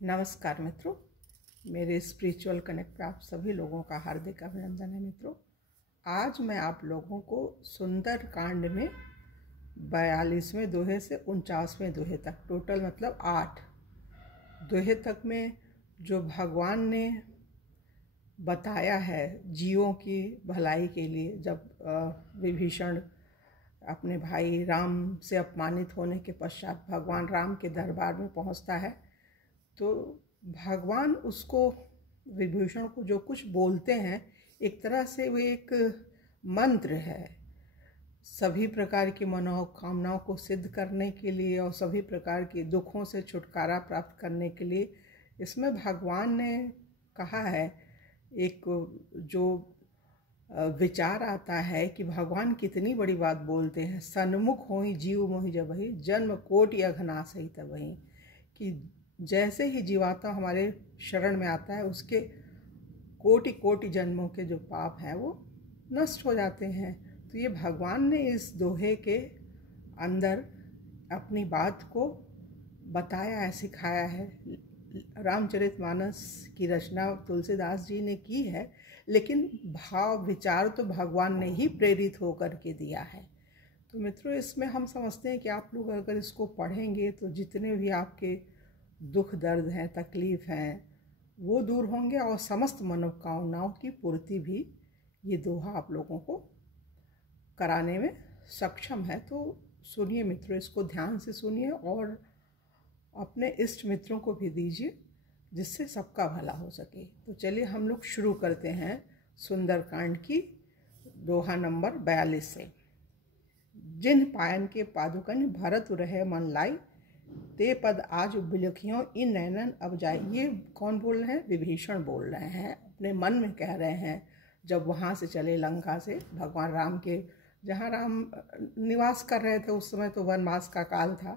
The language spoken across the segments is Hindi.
नमस्कार मित्रों, मेरे स्पिरिचुअल कनेक्ट पे आप सभी लोगों का हार्दिक अभिनंदन है। मित्रों, आज मैं आप लोगों को सुंदर कांड में 42वें दोहे से 49वें दोहे तक, टोटल मतलब 8 दोहे तक में जो भगवान ने बताया है जीवों की भलाई के लिए। जब विभीषण अपने भाई राम से अपमानित होने के पश्चात भगवान राम के दरबार में पहुंचता है, तो भगवान उसको, विभीषण को जो कुछ बोलते हैं, एक तरह से वो एक मंत्र है सभी प्रकार की मनोकामनाओं को सिद्ध करने के लिए और सभी प्रकार के दुखों से छुटकारा प्राप्त करने के लिए। इसमें भगवान ने कहा है, एक जो विचार आता है कि भगवान कितनी बड़ी बात बोलते हैं। सन्मुख होई जीव मोहि जबहि, जन्म कोटि अघनासहि तबहि। कि जैसे ही जीवात्मा हमारे शरण में आता है, उसके कोटि कोटि जन्मों के जो पाप हैं वो नष्ट हो जाते हैं। तो ये भगवान ने इस दोहे के अंदर अपनी बात को बताया है, सिखाया है। रामचरितमानस की रचना तुलसीदास जी ने की है, लेकिन भाव विचार तो भगवान ने ही प्रेरित होकर के दिया है। तो मित्रों, इसमें हम समझते हैं कि आप लोग अगर इसको पढ़ेंगे तो जितने भी आपके दुख दर्द हैं, तकलीफ़ हैं, वो दूर होंगे और समस्त मनोकामनाओं की पूर्ति भी ये दोहा आप लोगों को कराने में सक्षम है। तो सुनिए मित्रों, इसको ध्यान से सुनिए और अपने इष्ट मित्रों को भी दीजिए, जिससे सबका भला हो सके। तो चलिए हम लोग शुरू करते हैं सुंदरकांड की दोहा नंबर 42 से। जिन पायन के पादुकन भरत रहे मन लाई, ते पद आज बिलखियों इन नैनन अब जाए। ये कौन बोल रहे हैं? विभीषण बोल रहे हैं, अपने मन में कह रहे हैं। जब वहाँ से चले लंका से, भगवान राम के जहाँ राम निवास कर रहे थे, उस समय तो वनवास का काल था,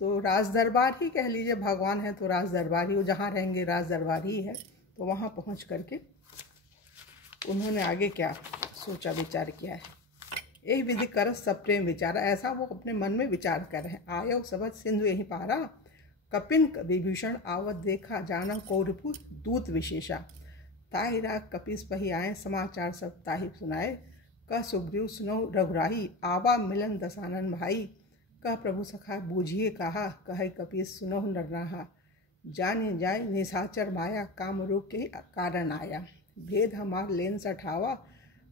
तो राज दरबार ही कह लीजिए। भगवान है तो राज दरबार ही, वो जहाँ रहेंगे राज दरबार ही है। तो वहाँ पहुँच करके उन्होंने आगे क्या सोचा विचार किया है। यही विधि कर सब प्रेम विचारा, ऐसा वो अपने मन में विचार कर रहे हैं। आयो सबद सिंधु यही पारा, कपिन विभीषण आवत देखा, जाना कौरपु दूत विशेषा। ताहिरा कपिस पही आए, समाचार सब ताहि सुनाए। कह सुग्रीव सुनो रघुराही, आवा मिलन दसानन भाई। कह प्रभु सखा बूझिए कहा, कहे कपिस सुनो नरनाहा। जाने जाय निशाचर माया, काम रूप के कारण आया। भेद हमार लेन सठावा,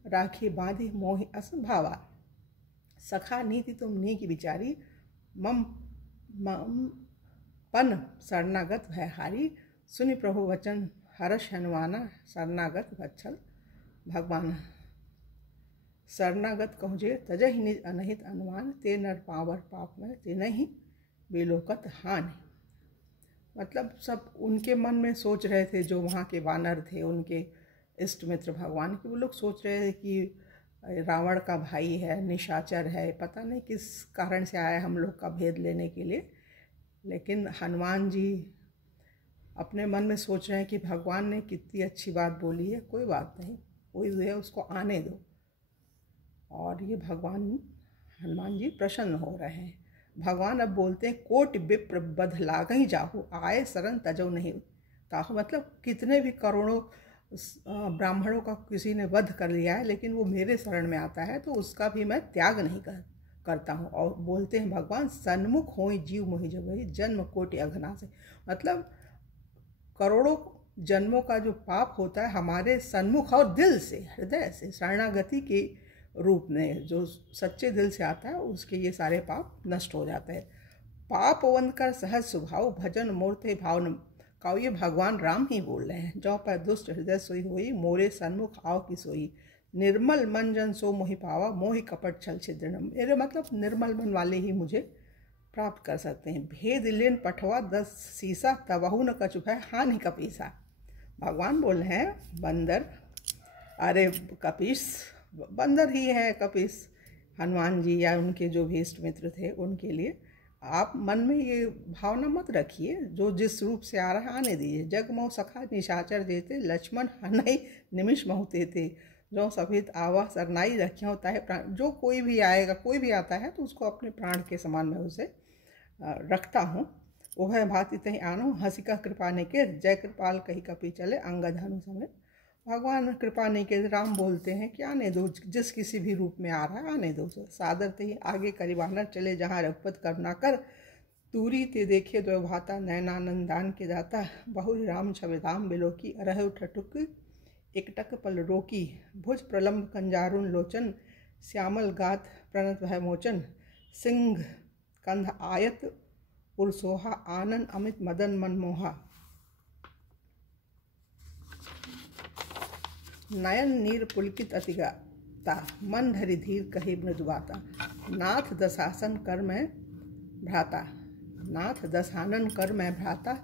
राखी बांधी मोहि असंभावा। सखा नीति तुम नीक विचारी, मम पन शरणागत भयहारी। सुनि प्रभु वचन हर्ष हनुमाना, शरणागत वत्सल भगवान। शरणागत कहूँजे तजहि निज अनहित अनुमान, ते नर पावर पाप में ते नहीं बिलोकत हानि। मतलब सब उनके मन में सोच रहे थे, जो वहाँ के वानर थे, उनके इष्ट मित्र भगवान के, वो लोग सोच रहे थे कि रावण का भाई है, निशाचर है, पता नहीं किस कारण से आया हम लोग का भेद लेने के लिए। लेकिन हनुमान जी अपने मन में सोच रहे हैं कि भगवान ने कितनी अच्छी बात बोली है, कोई बात नहीं, कोई है उसको आने दो। और ये भगवान हनुमान जी प्रसन्न हो रहे हैं। भगवान अब बोलते हैं, कोटि विप्र बध लागहि जाहु, आए शरण तजौ नहीं ताहु। मतलब कितने भी करोड़ों ब्राह्मणों का किसी ने वध कर लिया है, लेकिन वो मेरे शरण में आता है तो उसका भी मैं त्याग नहीं करता हूँ। और बोलते हैं भगवान, सन्मुख होई जीव मोहि जबहि, जन्म कोटि अघनासहि। मतलब करोड़ों जन्मों का जो पाप होता है हमारे सन्मुख और दिल से, हृदय से, शरणागति के रूप में जो सच्चे दिल से आता है, उसके ये सारे पाप नष्ट हो जाते हैं। पाप वन कर सहज स्वभाव, भजन मूर्ते भाव काउ। ये भगवान राम ही बोल रहे हैं। जो पर दुष्ट हृदय सोई होई, मोरे सन्मुख आओ की सोई। निर्मल मन जन सो मोहि पावा, मोहि कपट छल छिद्र। मेरे मतलब निर्मल मन वाले ही मुझे प्राप्त कर सकते हैं। भेद लेन पठवा 10 सीसा, तबहु न कछु भय हानि कपीसा। भगवान बोल रहे हैं, बंदर, अरे कपीस बंदर ही है कपिस, हनुमान जी या उनके जो भी इष्ट मित्र थे उनके लिए आप मन में ये भावना मत रखिए। जो जिस रूप से आ रहा है आने दीजिए। जग मोह सखा निशाचर देते, लक्ष्मण हनई निमिष मोहते थे। जो सफेद आवा सरनाई रखे होता है प्राण। जो कोई भी आएगा, कोई भी आता है तो उसको अपने प्राण के समान में उसे रखता हूँ। ओह भांति तही आनो हंसिका कृपा निकेत, जय कृपाल कही कपि चले अंगद हनु समेत। भगवान कृपा निकेत राम बोलते हैं कि आने दो, जिस किसी भी रूप में आ रहा है आने दो। सादर ते आगे करीबानर चले जहाँ रघुपत करुणा कर, दूरी ते देखे दो भाता नयनानंदान के दाता। बहु राम छविधाम बिलो की अरह ठटुक एकटक पल रोकी, भुज प्रलम्ब कंजारुन लोचन श्यामल गात प्रणत भय मोचन। सिंह कंध आयत उर्सोहा आनंद अमित मदन मनमोहा। नयन नीर पुलकित अतिगाता, मन धरि धीर कही मृदुबाता। नाथ दशासन कर मैं भ्राता, नाथ दशानन कर मैं भ्राता।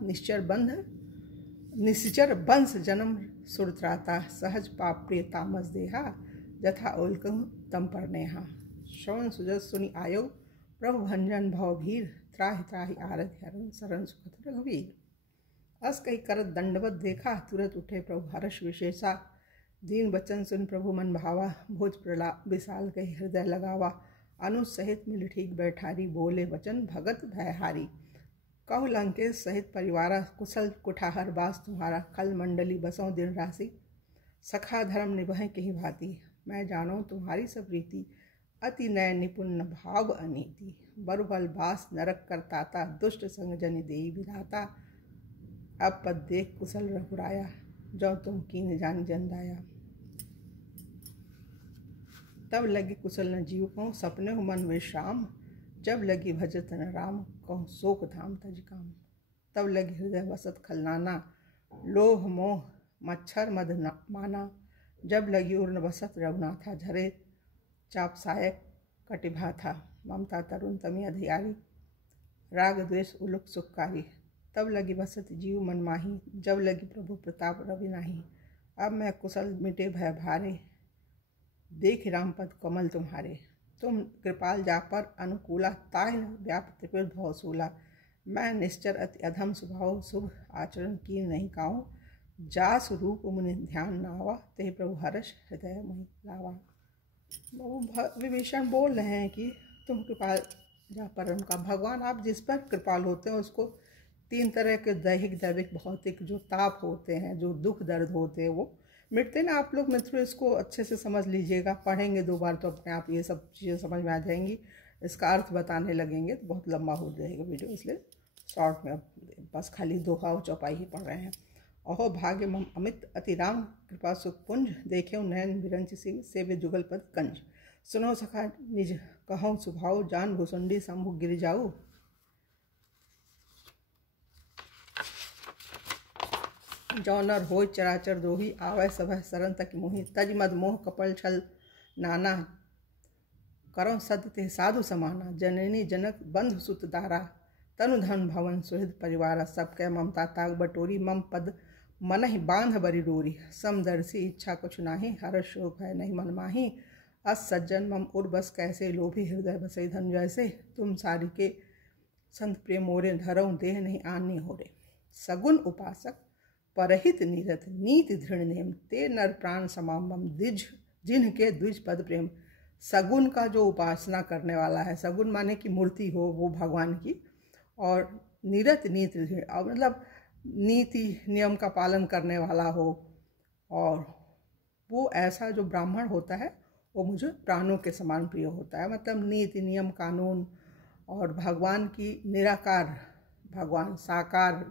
निश्चर बंश जन्म सुरत्राता, सहज पाप प्रिय तामस देहा। जथा ओलकहु तम पर नेहा, श्रवण सुजस सुनि आयो। प्रभु भंजन भव भीर, त्राहि त्राहि आरति हरन शरण सुखत रघुवीर। अस कही करत दंडवत देखा, तुरत उठे प्रभु हर्ष विशेषा। दीन बचन सुन प्रभु मन भावा, भोज प्रला विशाल कही हृदय लगावा। अनुज सहित मिल ठीक बैठारी, बोले वचन भगत भयहारी। कहु लंकेश सहित परिवारा, कुशल कुठाहर बास तुम्हारा। खल मंडली बसों दिन राशि, सखा धर्म निभह कही भांति। मैं जानो तुम्हारी सब रीति, अति नय निपुण भाव अनीति। बरुबल बास नरक करताता, दुष्ट संग जनि देई विधाता। अब पद देख कुशल रघुराया, जो तुम कीन जान जन दाया। तब लगी कुशल न जीव कहूँ, सपने हो मन विश्राम। जब लगी भजत न राम, कहूँ शोक धाम तज काम। तब लगी हृदय वसत खलनाना, लोभ मोह मच्छर मद माना। जब लगी उर्न बसत रघुनाथा, झरे चाप सायक कटिभा था। ममता तरुण तमी अधियारी, राग द्वेष उलुक सुखकारी। तब लगी बसत जीव मन माही, जब लगी प्रभु प्रताप रवि नाही। अब मैं कुशल मिटे भय भारे, देख राम पद कमल तुम्हारे। तुम कृपाल जा पर अनुकूला, ताहि व्याप त्रिपुर भवसूला। मैं निश्चर अति अधम स्वभाव, शुभ आचरण की नहीं काऊँ। जास रूप मुनि ध्यान नावा, ते प्रभु हर्ष हृदय मोहि लावा। विभीषण बोल रहे हैं कि तुम कृपाल जा पर, उनका भगवान आप जिस पर कृपाल होते हैं उसको तीन तरह के दैहिक दैविक भौतिक जो ताप होते हैं, जो दुख दर्द होते हैं, वो मिटते ना। आप लोग मित्रों इसको अच्छे से समझ लीजिएगा, पढ़ेंगे 2 बार तो अपने आप ये सब चीज़ें समझ में आ जाएंगी। इसका अर्थ बताने लगेंगे तो बहुत लंबा हो जाएगा वीडियो, इसलिए शॉर्ट में बस खाली दोहा और चौपाई ही पढ़ रहे हैं। अहो भाग्य मम अमित अति राम, कृपा सुख पुंज। देखे नयन बिरंच सिंह, सेवे जुगल पद कंज। सुनो सखा निज कहूँ सुभाऊ, जान भुसुंडी शंभु गिर जाऊ। जौनर हो चराचर दोही, आवै सभय सरन तक मोहि। तज मद मोह कपल छल नाना, करो सद ते साधु समाना। जननी जनक बंधु सुत दारा, तनु धन भवन सुहृद परिवारा। सबके ममता ताग बटोरी, मम पद मनहि बांध बरी डोरी। समदर्शी इच्छा कुछ नाही, हर्ष शोक है नहीं मन माही। अस सज्जन मम उर्बस कैसे, लोभी हृदय बसई धन जैसे। तुम सारी के संत प्रेम मोरे, धरऊँ देह नहीं आनी हो रे। सगुन उपासक परहित नीरथ, नीति दृढ़ नेम। ते नर प्राण समाम मम, द्विज जिन्ह के द्विज पद प्रेम। सगुन का जो उपासना करने वाला है, सगुन माने कि मूर्ति हो वो भगवान की, और नीरथ नीति दृढ़, और मतलब नीति नियम का पालन करने वाला हो। और वो ऐसा जो ब्राह्मण होता है वो मुझे प्राणों के समान प्रिय होता है। मतलब नीति नियम कानून, और भगवान की निराकार भगवान, साकार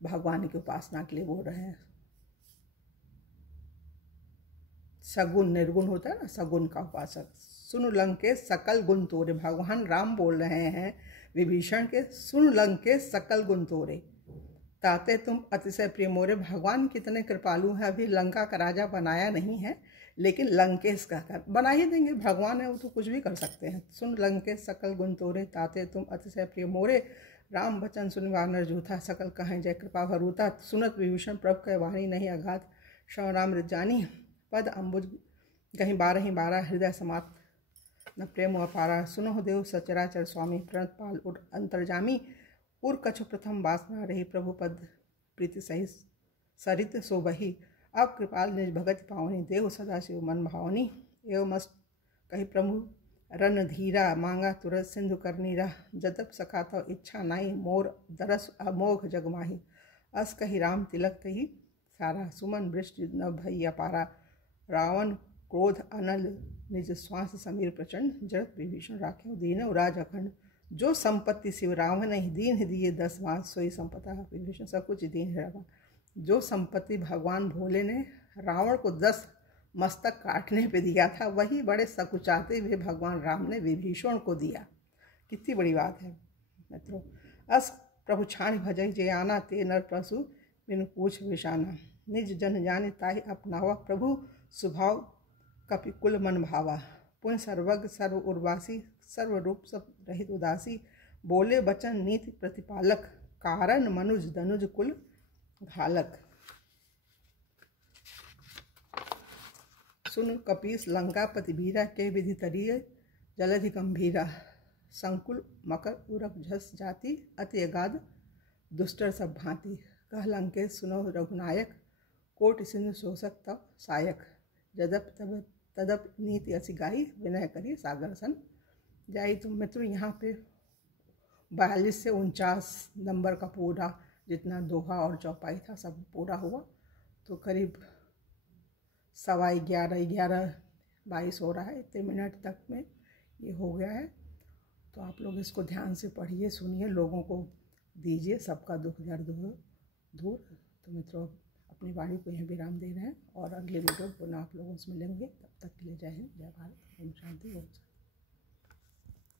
भगवान की उपासना के लिए बोल रहे हैं। सगुन निर्गुण होता है ना, सगुन का उपासक। सुन लंकेश सकल गुण तोरे, भगवान राम बोल रहे हैं विभीषण के, सुन लंकेश सकल गुण तोरे, ताते तुम अतिशय प्रिय मोरे। भगवान कितने कृपालु हैं। अभी लंका का राजा बनाया नहीं है, लेकिन लंकेश का बना ही देंगे। भगवान है, वो तो कुछ भी कर सकते हैं। सुन लंकेश सकल गुण तोरे, ताते तुम अतिशय प्रिय मोरे। राम बचन सुन वानर जूथा, सकल कहें जय कृपा भरूता। सुनत विभीषण प्रभु कह वाणी नहीं अगाध, श्रवण राम जानी। पद अम्बुज कहीं 12 हृदय समात, न प्रेम अपारा। सुनो देव सचराचर स्वामी, प्रणत पाल उठ अंतर्जामी। उर कछु प्रथम वासना रही, प्रभु पद प्रीति सही सरित सो बही। अब कृपाल निज भगत पावनी, देव सदा शिव मन भावनी। एवं मस्त कही प्रभु रणधीरा मांगा तुरत सिंधु करनीरा। जदप सखाता इच्छा नाई मोर दरस अमोघ जगमाही। अस कही राम तिलक तही सारा। सुमन वृष्टि न भई अपारा। रावण क्रोध अनल निज श्वास समीर प्रचंड। जड़त विभीषण राख्यो दीनव राज अखंड। जो संपत्ति शिव रावण ही दीन दिए 10 मास सोई संपदा। विभीषण सब कुछ दीन है। जो संपत्ति भगवान भोले ने रावण को 10 मस्तक काटने पे दिया था, वही बड़े सकुचाते हुए भगवान राम ने विभीषण को दिया। कितनी बड़ी बात है मित्रों। अस प्रभु छान भजई जे आना। ते नर पशु बिन पूछ विषाना। निज जन जाने ताहि अपनावा। प्रभु स्वभाव कपि कुल मन भावा। पुन सर्वज्ञ सर्व उर्वासी। सर्वरूप सब रहित उदासी। बोले बचन नीति प्रतिपालक। कारण मनुज धनुज कुल घालक। सुन कपीस लंकापति वीरा। के विधि तरीय जलधि गंभीरा। संकुल मकर उरक झस जाति। अति अगाध दुष्टर सब भांति। कह लंकेश सुनो रघुनायक। कोटि सिंधु शोषक तब सायक। जदप तब तदप नीति असी गाई। विनय करी सागर सन जाई। तो मित्रों यहाँ पे 42 से 49 नंबर का पूरा जितना दोहा और चौपाई था सब पूरा हुआ। तो करीब 11:15 हो रहा है। इतने मिनट तक में ये हो गया है। तो आप लोग इसको ध्यान से पढ़िए, सुनिए, लोगों को दीजिए, सबका दुख दर्द हो दूर। तो मित्रों अपनी वाणी को यहीं विराम दे रहे हैं और अगले वीडियो पुनः आप लोगों से मिलेंगे। तब तक के लिए जय हिंद, जय भारत, ओम शांति, ओम शांति।